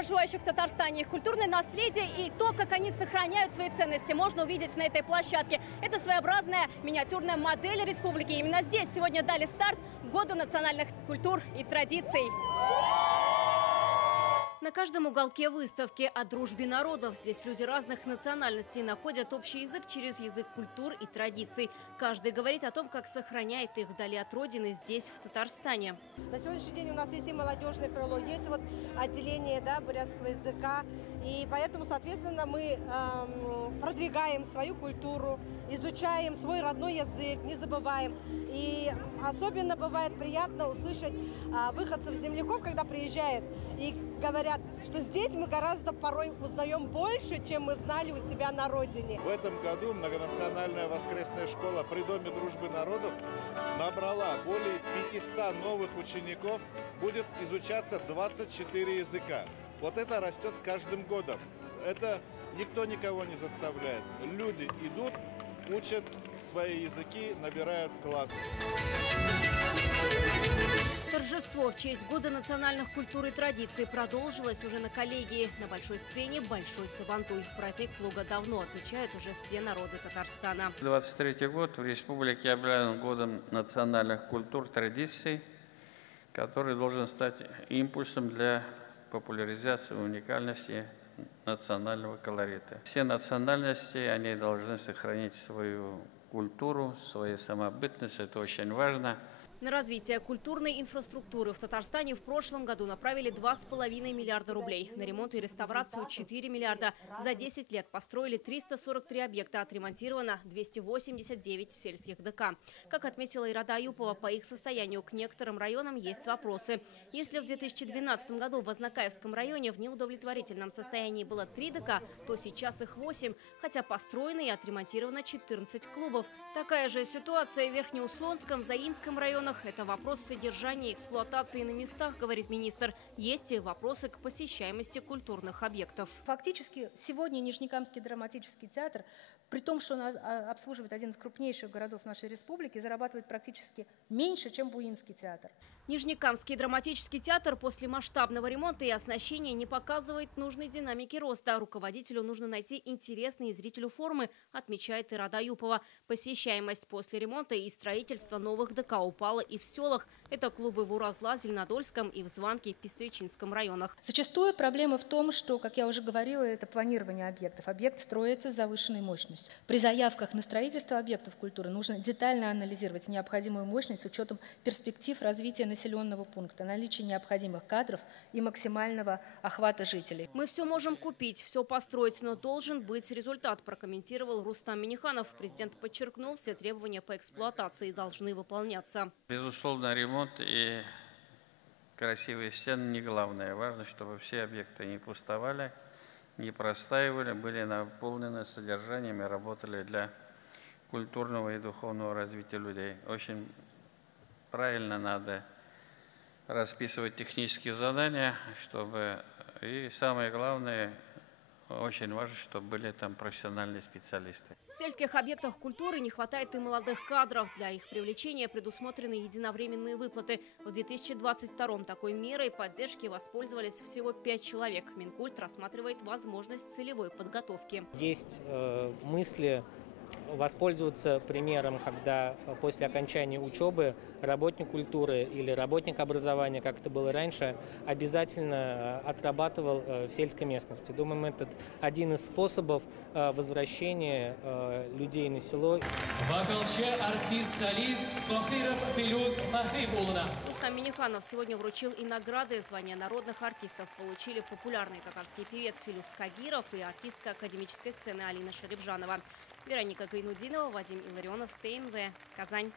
проживающих в Татарстане, их культурное наследие и то, как они сохраняют свои ценности, можно увидеть на этой площадке. Это своеобразная миниатюрная модель республики. Именно здесь сегодня дали старт Году национальных культур и традиций. На каждом уголке выставки о дружбе народов. Здесь люди разных национальностей находят общий язык через язык культур и традиций. Каждый говорит о том, как сохраняет их вдали от родины здесь, в Татарстане. На сегодняшний день у нас есть и молодежное крыло, есть вот отделение бурятского языка. И поэтому, соответственно, мы продвигаем свою культуру, изучаем свой родной язык, не забываем. И особенно бывает приятно услышать выходцев-земляков, когда приезжают и говорят, что здесь мы гораздо порой узнаем больше, чем мы знали у себя на родине. В этом году многонациональная воскресная школа при Доме дружбы народов набрала более 500 новых учеников, будет изучаться 24 языка. Вот это растет с каждым годом. Это никто никого не заставляет. Люди идут, учат свои языки, набирают классы. Торжество в честь Года национальных культур и традиций продолжилось уже на коллегии. На большой сцене большой сабантуй. Праздник плуга давно отмечают уже все народы Татарстана. 23-й год в республике объявлен Годом национальных культур и традиций, который должен стать импульсом для популяризации уникальности национального колорита. Все национальности, они должны сохранить свою культуру, свою самобытность. Это очень важно. На развитие культурной инфраструктуры в Татарстане в прошлом году направили 2,5 миллиарда рублей. На ремонт и реставрацию 4 миллиарда. За 10 лет построили 343 объекта, отремонтировано 289 сельских ДК. Как отметила Ирада Аюпова, по их состоянию к некоторым районам есть вопросы. Если в 2012 году в Вознакаевском районе в неудовлетворительном состоянии было 3 ДК, то сейчас их 8, хотя построено и отремонтировано 14 клубов. Такая же ситуация в Верхнеуслонском, Заинском районах. Это вопрос содержания и эксплуатации на местах, говорит министр. Есть и вопросы к посещаемости культурных объектов. Фактически сегодня Нижнекамский драматический театр, при том, что он обслуживает один из крупнейших городов нашей республики, зарабатывает практически меньше, чем Буинский театр. Нижнекамский драматический театр после масштабного ремонта и оснащения не показывает нужной динамики роста. Руководителю нужно найти интересные зрителю формы, отмечает Ирада Аюпова. Посещаемость после ремонта и строительства новых ДК упала и в селах. Это клубы в Уразла, Зеленодольском и в Званке, Пестричинском районах. Зачастую проблема в том, что, как я уже говорила, это планирование объектов. Объект строится с завышенной мощностью. При заявках на строительство объектов культуры нужно детально анализировать необходимую мощность с учетом перспектив развития населенного пункта, наличия необходимых кадров и максимального охвата жителей. Мы все можем купить, все построить, но должен быть результат, прокомментировал Рустам Миниханов. Президент подчеркнул, все требования по эксплуатации должны выполняться. Безусловно, ремонт и красивые стены не главное. Важно, чтобы все объекты не пустовали, не простаивали, были наполнены содержанием и работали для культурного и духовного развития людей. Очень правильно надо расписывать технические задания, чтобы, и самое главное, очень важно, чтобы были там профессиональные специалисты. В сельских объектах культуры не хватает и молодых кадров. Для их привлечения предусмотрены единовременные выплаты. В 2022-м такой мерой поддержки воспользовались всего 5 человек. Минкульт рассматривает возможность целевой подготовки. Есть мысли воспользоваться примером, когда после окончания учебы работник культуры или работник образования, как это было раньше, обязательно отрабатывал в сельской местности. Думаем, это один из способов возвращения людей на село. Вокалчы, артист, солист Кохиров Филюс Махибулна. Рустам Миниханов сегодня вручил и награды. Звания народных артистов получили популярный татарский певец Филюс Кагиров и артистка академической сцены Алина Шарибжанова. Вероника Гайнудинова, Вадим Илларионов, ТНВ, Казань.